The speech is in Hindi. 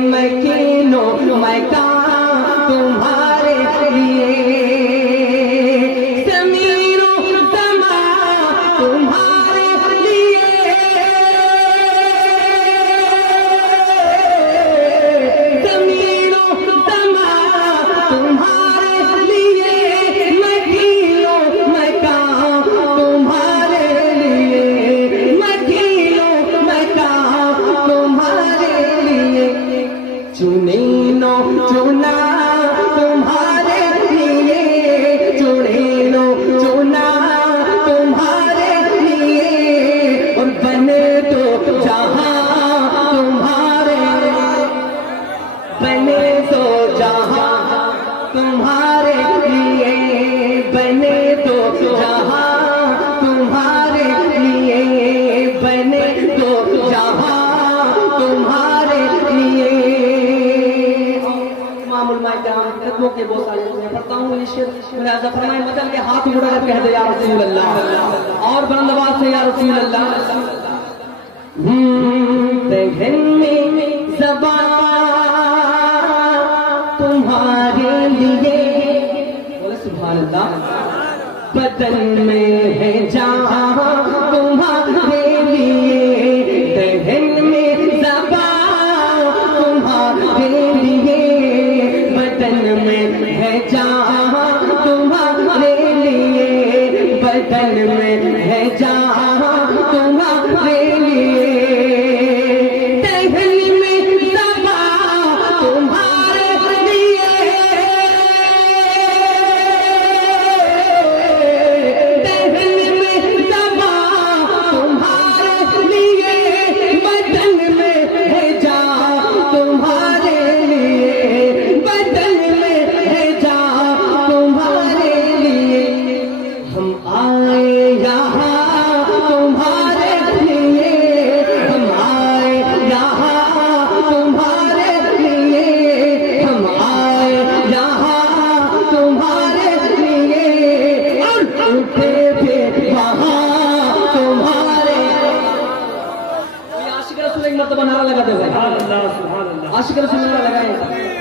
मैं कीनो मैं काम तुम्हारे लिए, ज़मीनो समा तुम्हारे लिए, ज़मीनो समा तुम्हारे लिए, मैं कीनो मैं काम तुम्हारे लिए, मैं कीनो मैं काम तुम्हारे लिए, चुनीनो चुना तुम्हारे लिए, चुनीनो चुना तुम्हारे लिए, और बने तो जहां तुम्हारे, बने तो जहां तुम्हारे लिए, बने तो जहां तुम्हारे लिए, बने तो जहां तुम्हारे लिए। खत्मों के बहुत सारे मैं पढ़ता हूँ ये शेर, लिहाजा फरमाए मचल के हाथ उड़ाकर कह दे या रसूल अल्लाह, और बुलंद आवाज से या रसूल अल्लाह। दहन में ज़बान तुम्हारे लिए, बोले सुभान अल्लाह, बदन में है जान तुम्हारे लिए, दहन में ज़बान तुम्हारे लिए, बदन में है जान तुम्हारे लिए, बदन में है जान तुम्हारे लिए, दहन में ज़बान तुम्हारे लिए, दहन में ज़बान तुम्हारे लिए, बदन में है जान तुम्हारे लिए, बदन में है जान तुम्हारे लिए, हम आए यहाँ तुम्हारे लिए, हम आए यहाँ तुम्हारे लिए, हम आए यहाँ तुम्हारे लिए, और उठे थे वहाँ तुम्हारे। आशिक रसूल एक मर्तबा नारा लगाते हुए, आशिक रसूल नारा लगाए।